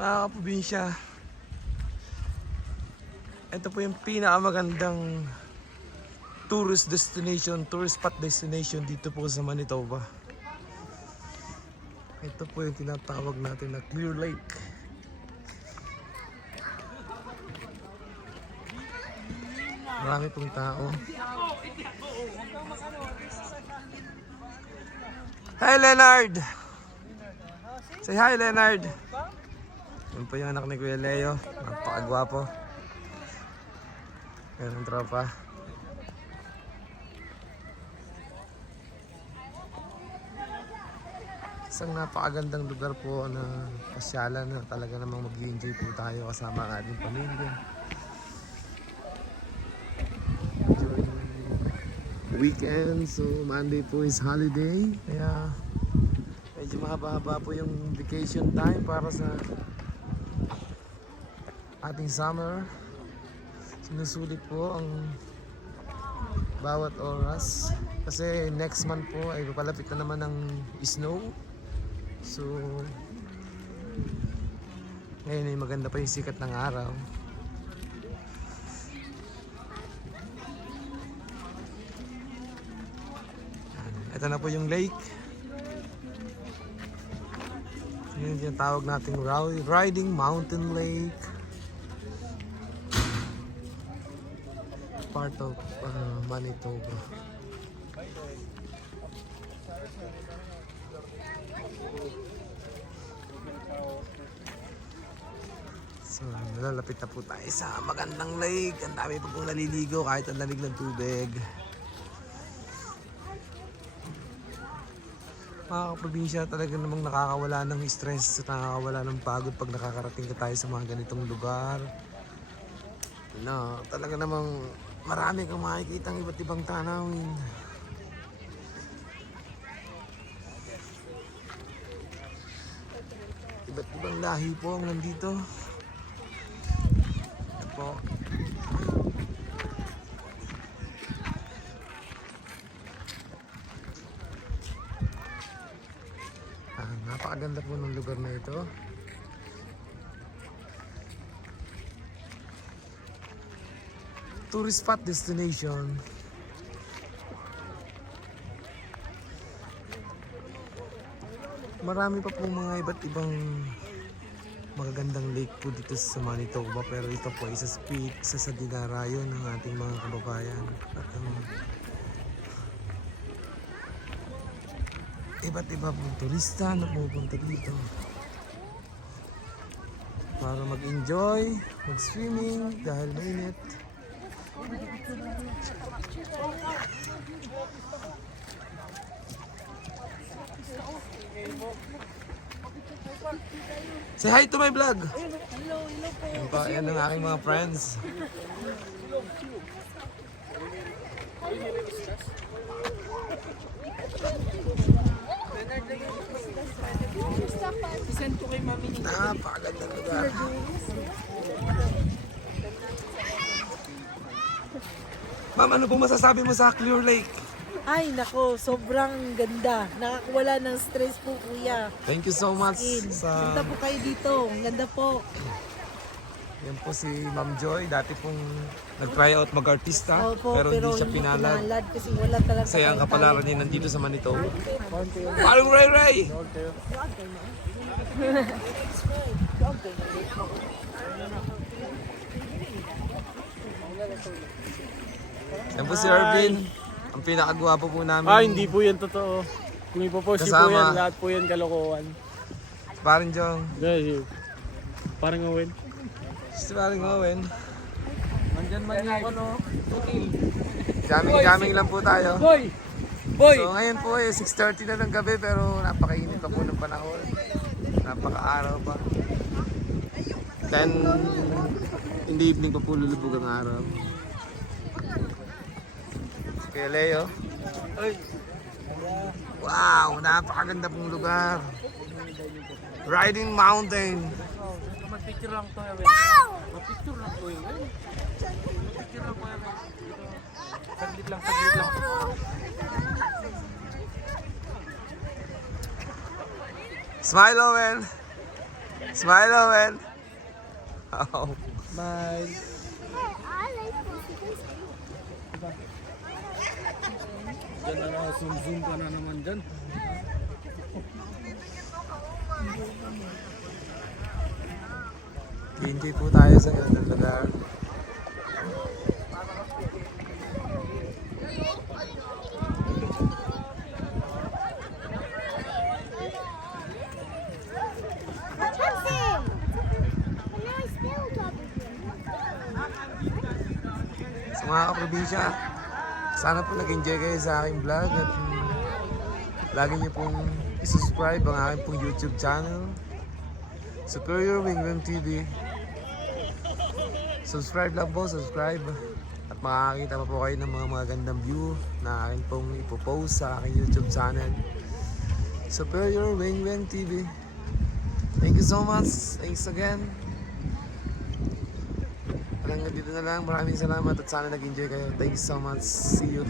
Mga kaprobinsya, ito po yung pinakamagandang tourist spot destination dito po sa Manitoba. Ito po yung tinatawag natin na Clear Lake. Marami pong tao. Hi Leonard! Say hi Leonard! Yan po yung anak ni Kuya Leo. Napakagwapo. Yan ang tropa. Isang napakagandang lugar po na pasyalan na talaga namang mag-enjoy po tayo kasama ang ating pamilya. During weekend, so Monday po is holiday. Kaya medyo mahaba-haba po yung vacation time para sa ating summer. Sinusulit po ang bawat oras kasi next month po ay papalapit na naman ng snow. So ngayon ay maganda pa yung sikat ng araw. Ito na po yung lake. Yun yung tawag nating Riding Mountain Lake. Part of Manitoba. So, nalalapit na po tayo sa magandang lake. Ang dami po pong naliligo kahit ang lamig ng tubig. Mga kaprobinsya, talaga namang nakakawala ng stress, nakakawala ng pagod pag nakakarating ka tayo sa mga ganitong lugar. No, talaga namang marami kang makikita ng iba't ibang tanawin. Iba't ibang lahi po ang nandito. Yan po. Napakaganda po ng lugar na ito. Tourist spot destination. Marami pa po mga iba't ibang magagandang lake po dito sa Manitoba, pero ito po isa sa dinarayo ng ating mga kababayan at iba't iba pong turista na pupunta dito para mag-enjoy, mag-swimming dahil mainit. Say hi to my vlog! Hello po! Yan ang aking mga friends. Napakagandang lugar. Ma'am, ano pong masasabi mo sa Clear Lake? Ay, nako, sobrang ganda. Nakakawala ng stress po, kuya. Thank you so much Punta po kayo dito. Ang ganda po. Yan po si Ma'am Joy, dati pong nag-try out mag-artista, Opo, pero hindi siya pinalad. kasi wala talaga. Kasi ang kapalaran niya nandito sa Manitoba. Parang Ray Ray! Yan po si Irvin, ang pinakagwapo po namin. Hindi po yan totoo. Kung ipopost niyo po Kasama. yan, lahat po yan kalokohan. Parang Jong. Parang Owen. Si Parang Owen. Nandyan man yung ano. Jamming lang po tayo. Boy! Boy! So ngayon po 6:30 na ng gabi pero napakainit pa po ng panahon. Napaka-araw pa. Then in the evening pa po lulubog ang araw. Kaya Leo. Wow, napakaganda pong lugar. Riding Mountain. Mag-picture lang to. Wow! Mag-picture lang to yun. Mag-picture lang po yan. Saglit lang. Smile, Owen. Smile, Owen. Oh. Bye. Diyan na na, zoom ka na naman dyan. Enjoy po tayo sa ganitong lugar. Sa mga kaprobinsya, sana po nag-enjoy kayo sa aking vlog at lagi niyo pong i-subscribe ang aking pong YouTube channel, Superior Wingwing TV. Subscribe lang po, subscribe. At makakakita pa po kayo ng mga magandang view na akin pong ipopost sa aking YouTube channel, Superior Wingwing TV. Thank you so much. Thanks again. Hanggang dito na lang. Maraming salamat at sana nag-enjoy kayo. Thanks so much. See you.